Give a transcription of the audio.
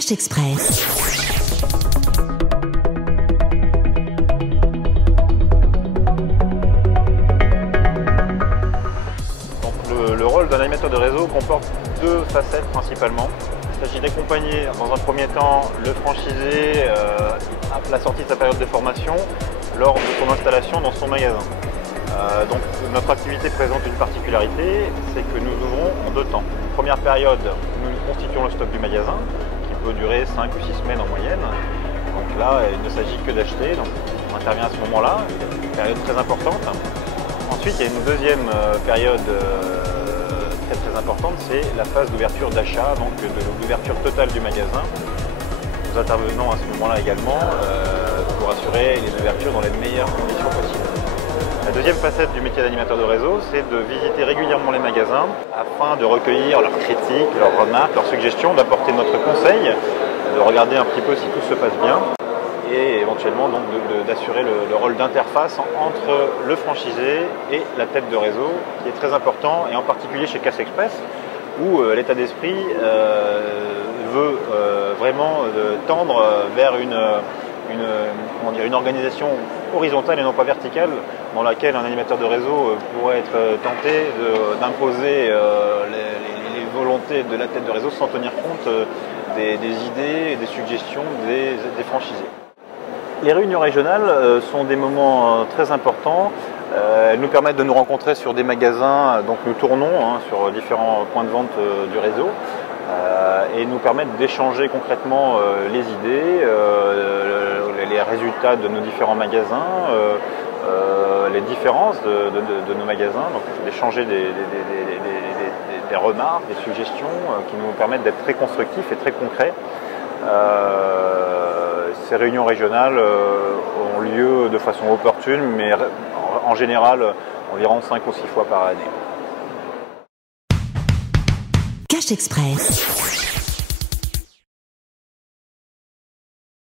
Cash Express. Le rôle d'un animateur de réseau comporte deux facettes principalement. Il s'agit d'accompagner dans un premier temps le franchisé à la sortie de sa période de formation lors de son installation dans son magasin. Donc notre activité présente une particularité, c'est que nous ouvrons en deux temps. Première période, nous constituons le stock du magasin qui peut durer 5 ou 6 semaines en moyenne. Donc là, il ne s'agit que d'acheter, donc on intervient à ce moment-là, une période très importante. Ensuite, il y a une deuxième période très importante, c'est la phase d'ouverture d'achat, donc de l'ouverture totale du magasin. Nous intervenons à ce moment-là également pour assurer les ouvertures dans les meilleures conditions possibles. La deuxième facette du métier d'animateur de réseau, c'est de visiter régulièrement les magasins afin de recueillir leurs critiques, leurs remarques, leurs suggestions, d'apporter notre conseil, de regarder un petit peu si tout se passe bien et éventuellement donc d'assurer le rôle d'interface entre le franchisé et la tête de réseau, qui est très important, et en particulier chez Cash Express, où l'état d'esprit veut vraiment tendre vers une organisation horizontale et non pas verticale, dans laquelle un animateur de réseau pourrait être tenté d'imposer les volontés de la tête de réseau sans tenir compte des idées et des suggestions des franchisés. Les réunions régionales sont des moments très importants. Elles nous permettent de nous rencontrer sur des magasins, donc nous tournons sur différents points de vente du réseau, et nous permettent d'échanger concrètement les idées, les résultats de nos différents magasins, les différences de nos magasins, donc d'échanger des remarques, des suggestions qui nous permettent d'être très constructifs et très concrets. Ces réunions régionales ont lieu de façon opportune, mais en général environ 5 ou 6 fois par année. Cash Express.